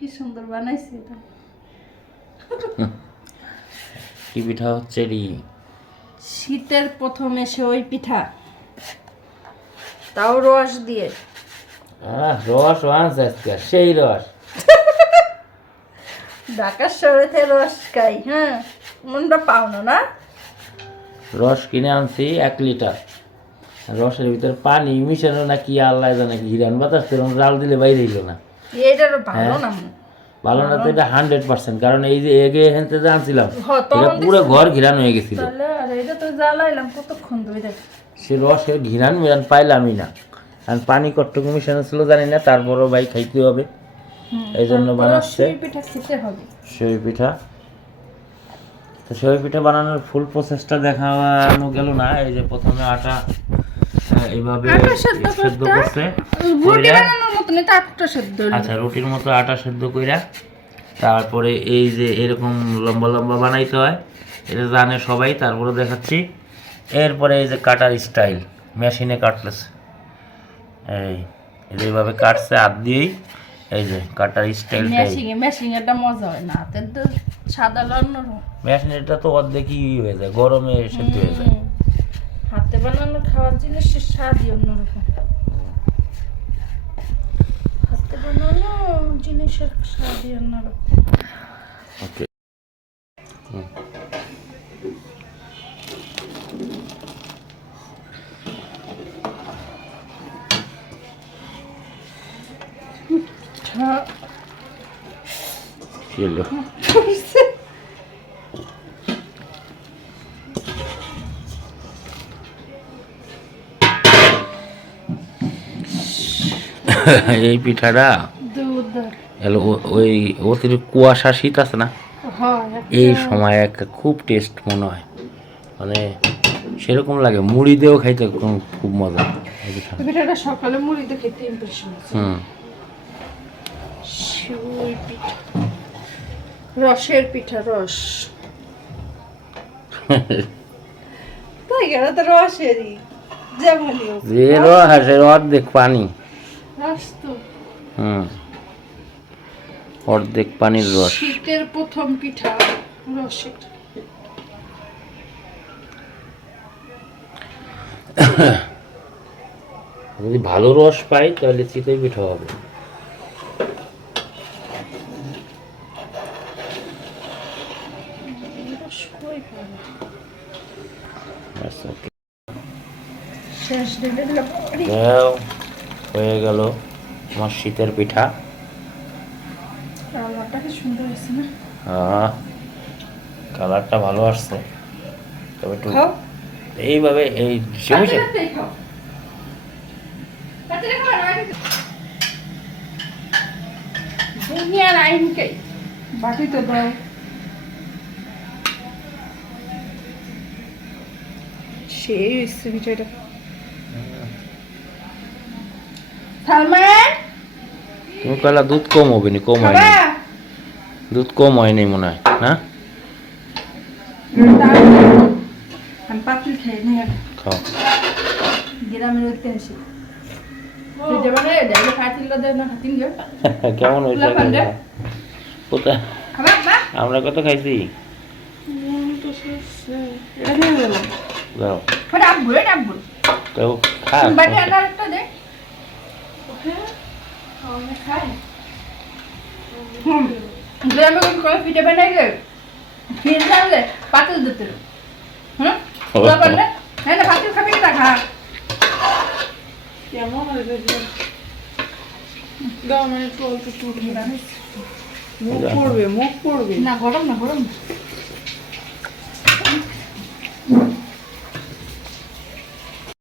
কি সুন্দর বানাইছে এটা। কি পিঠা হচ্ছে রে? শীতের প্রথম এসে ওই পিঠা, তাও রস দিয়ে। রস আনছে আজকে, সেই রস। ঢাকার শহরেতে রস খাই, হ্যাঁ মনটা পাও না না। রস কিনে আনছি 1 লিটার, রসের ভিতর পানি মিশানো না কি আল্লাহ জানে, কি হিরান বাতাস তেরম জাল দিলে বাইরে এলো না। এইটারও ভালো না ভালো না তো এটা 100%, কারণ এই যে এগে হেনতে যে আনছিলাম তখন এটা পুরো ঘর ঘিরান হয়ে গেছিল। তাহলে আর এটা তো জ্বালাইলাম কতক্ষণ ধরে দেখ। সে রসের ঘিরান মিরান পাইলামই না, কারণ পানি কট্টুকু মিশানো ছিল জানি না, তারপরও ভাই খাইতে হবে এই জন্য বানাচ্ছে সেই পিঠা খেতে হবে। সেই পিঠা। তো সেই পিঠা বানানোর ফুল প্রসেসটা দেখানো গেল না। এই যে প্রথমে আটা এইভাবে সেদ্ধ করছে, রুটি বানানোর মতন এটা আটা সেদ্ধ। আচ্ছা রুটির মতো আটা সেদ্ধ কইরা তারপরে এই যে এরকম লম্বা লম্বা বানাইতে হয়, এটা জানে সবাই, তারপরে দেখাচ্ছি। এরপরে এই যে কাটার স্টাইল, মেশিনে কাটতেছে, এই এইভাবে কাটছে হাত দিয়েই, এই যে কাটার স্টাইলটাই। মেশিং এটা মজা হয় না, হাতের তো সাদা অন্যরকম। মেশিনেরটা তো অর্ধেকই হয়ে যায়, গরমে সেদ্ধ হয়ে যায়। হাতে বানানো খাওয়ার জিনিসের স্বাদই অন্যরকম, হাতে বানানো জিনিসের স্বাদই অন্যরকম। ওকে, চলো এই পিঠাটা ওই অতিরিক্ত কুয়াশা শীত আছে না, এই সময় একটা খুব টেস্ট মনে হয়, মানে সেরকম লাগে। মুড়ি দিয়েও খাইতে খুব মজা। পিঠাটা সকালে মুড়ি দিয়ে খেতে ইমপ্রেশন আছে। পিঠা রসের পিঠা, রস তাই গেল তো রসেরই, যেমনই যে রস অর্ধেক পানি, রস তো অর্ধেক পানির রস। শীতের প্রথম পিঠা রসের। যদি ভালো রস পাই তাহলে চিতই পিঠা হবে। হয়ে গেল আমার শীতের পিঠা। কালারটা ভালো আসছে, তবে একটু এইভাবে এই বাটিতে দাও। সেই পিঠাটা তুমি কলা দুধ কম হবে নি, কম হয়নি, দুধ কম হয়নি মনে হয় না। খাও কেমন হয়েছে? আমরা কত খাইছি? পিঠে বানাইলে ফিরে জানলে পাতিল দিতে, পাতিল খাবি না খা। কেমন মুখ পড়বে না, গরম না, গরম না।